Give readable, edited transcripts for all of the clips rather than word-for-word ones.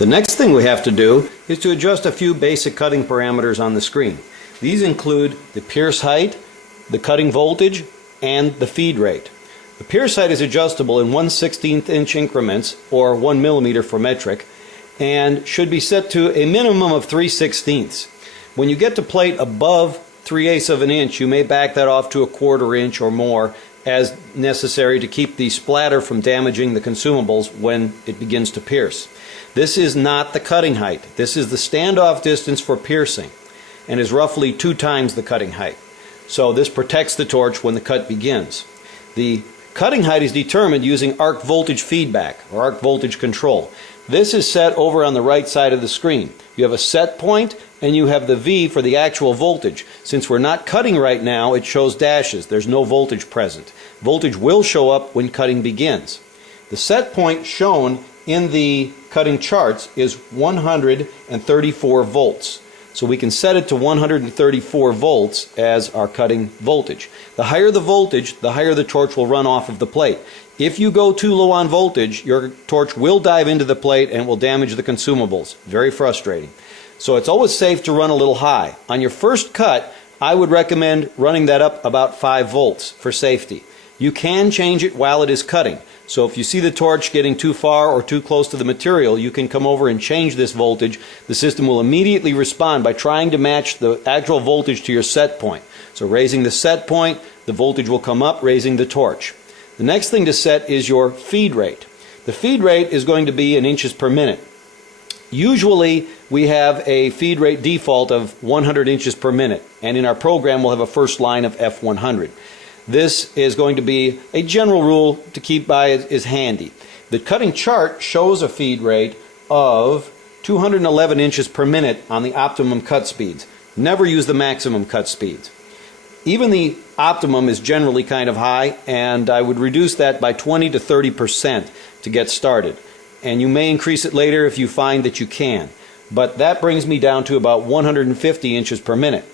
The next thing we have to do is to adjust a few basic cutting parameters on the screen. These include the pierce height, the cutting voltage, and the feed rate. The pierce height is adjustable in 1/16 inch increments, or 1 millimeter for metric, and should be set to a minimum of 3/16. When you get to plate above 3/8 of an inch, you may back that off to a 1/4 inch or more as necessary to keep the splatter from damaging the consumables when it begins to pierce. This is not the cutting height. This is the standoff distance for piercing and is roughly 2 times the cutting height. So this protects the torch when the cut begins. The cutting height is determined using arc voltage feedback or arc voltage control. This is set over on the right side of the screen. You have a set point and you have the V for the actual voltage. Since we're not cutting right now, it shows dashes. There's no voltage present. Voltage will show up when cutting begins. The set point shown in the cutting charts is 134 volts. So we can set it to 134 volts as our cutting voltage. The higher the voltage, the higher the torch will run off of the plate. If you go too low on voltage, your torch will dive into the plate and will damage the consumables. Very frustrating. So it's always safe to run a little high. On your first cut, I would recommend running that up about 5 volts for safety. You can change it while it is cutting. So if you see the torch getting too far or too close to the material, you can come over and change this voltage. The system will immediately respond by trying to match the actual voltage to your set point. So raising the set point, the voltage will come up, raising the torch. The next thing to set is your feed rate. The feed rate is going to be in inches per minute. Usually we have a feed rate default of 100 inches per minute, and in our program we'll have a first line of F100. This is going to be a general rule to keep by, is handy. The cutting chart shows a feed rate of 211 inches per minute on the optimum cut speeds. Never use the maximum cut speeds. Even the optimum is generally kind of high, and I would reduce that by 20 to 30% to get started. And you may increase it later if you find that you can. But that brings me down to about 150 inches per minute.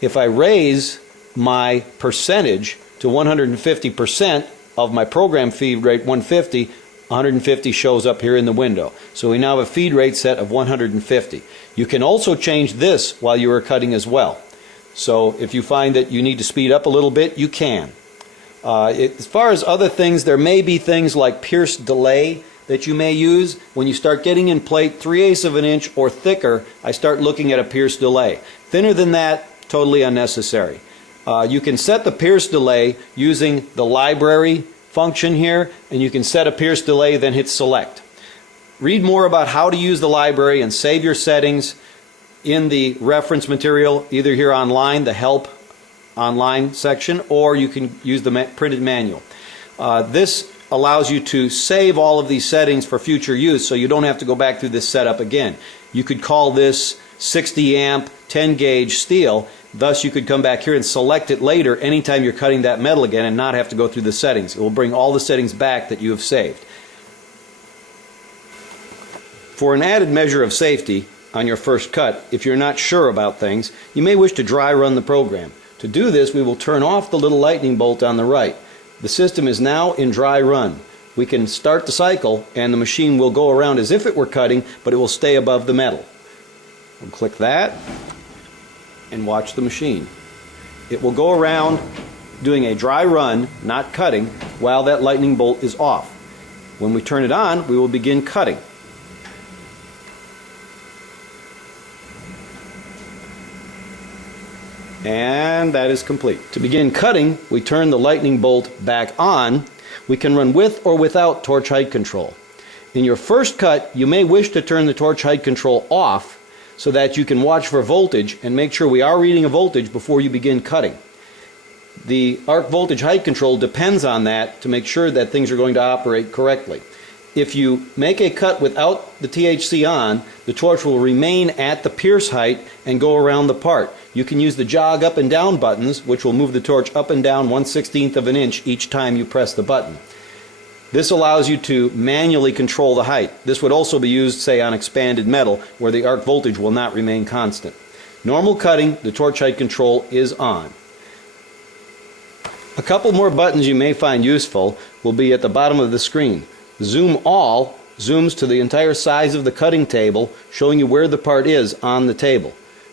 If I raise my percentage to 150% of my program feed rate 150, 150 shows up here in the window. So we now have a feed rate set of 150. You can also change this while you are cutting as well. So if you find that you need to speed up a little bit, you can. As far as other things, there may be things like pierce delay that you may use. When you start getting in plate 3/8 of an inch or thicker, I start looking at a pierce delay. Thinner than that, totally unnecessary. You can set the pierce delay using the library function here, and you can set a pierce delay, then hit select. Read more about how to use the library and save your settings in the reference material, either here online, the help online section, or you can use the printed manual. This allows you to save all of these settings for future use, so you don't have to go back through this setup again. You could call this 60 amp 10 gauge steel. Thus you could come back here and select it later anytime you're cutting that metal again and not have to go through the settings. It will bring all the settings back that you have saved. For an added measure of safety on your first cut, if you're not sure about things, you may wish to dry run the program. To do this, we will turn off the little lightning bolt on the right. The system is now in dry run. We can start the cycle and the machine will go around as if it were cutting, but it will stay above the metal. We'll click that and watch the machine. It will go around doing a dry run, not cutting, while that lightning bolt is off. When we turn it on, we will begin cutting. And that is complete. To begin cutting, we turn the lightning bolt back on. We can run with or without torch height control. In your first cut, you may wish to turn the torch height control off so that you can watch for voltage and make sure we are reading a voltage before you begin cutting. The arc voltage height control depends on that to make sure that things are going to operate correctly. If you make a cut without the THC on, the torch will remain at the pierce height and go around the part. You can use the jog up and down buttons, which will move the torch up and down 1/16 of an inch each time you press the button. This allows you to manually control the height. This would also be used, say, on expanded metal, where the arc voltage will not remain constant. Normal cutting, the torch height control is on. A couple more buttons you may find useful will be at the bottom of the screen. Zoom All zooms to the entire size of the cutting table, showing you where the part is on the table.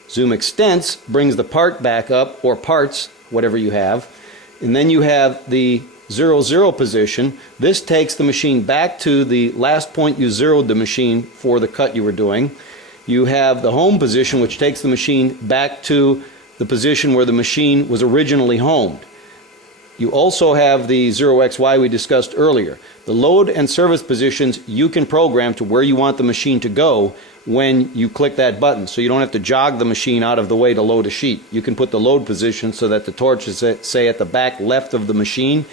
Zoom extents brings the part back up, or parts, whatever you have, and then you have the 0, position. This takes the machine back to the last point you zeroed the machine for the cut you were doing. You have the home position, which takes the machine back to the position where the machine was originally homed. You also have the 0xy we discussed earlier. The load and service positions you can program to where you want the machine to go when you click that button, so you don't have to jog the machine out of the way to load a sheet. You can put the load position so that the torch is, say, at the back left of the machine,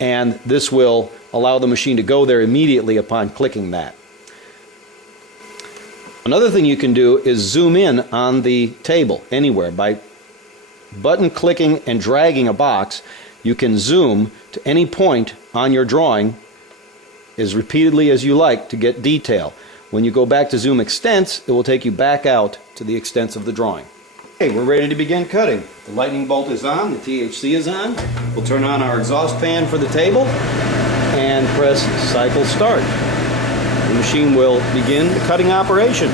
and this will allow the machine to go there immediately upon clicking that. Another thing you can do is zoom in on the table anywhere. By button clicking and dragging a box, you can zoom to any point on your drawing as repeatedly as you like to get detail. When you go back to zoom extents, it will take you back out to the extents of the drawing. Okay, we're ready to begin cutting. The lightning bolt is on, the THC is on. We'll turn on our exhaust fan for the table and press cycle start. The machine will begin the cutting operation.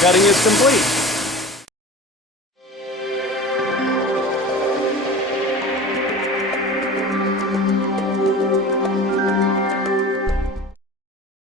Cutting is complete.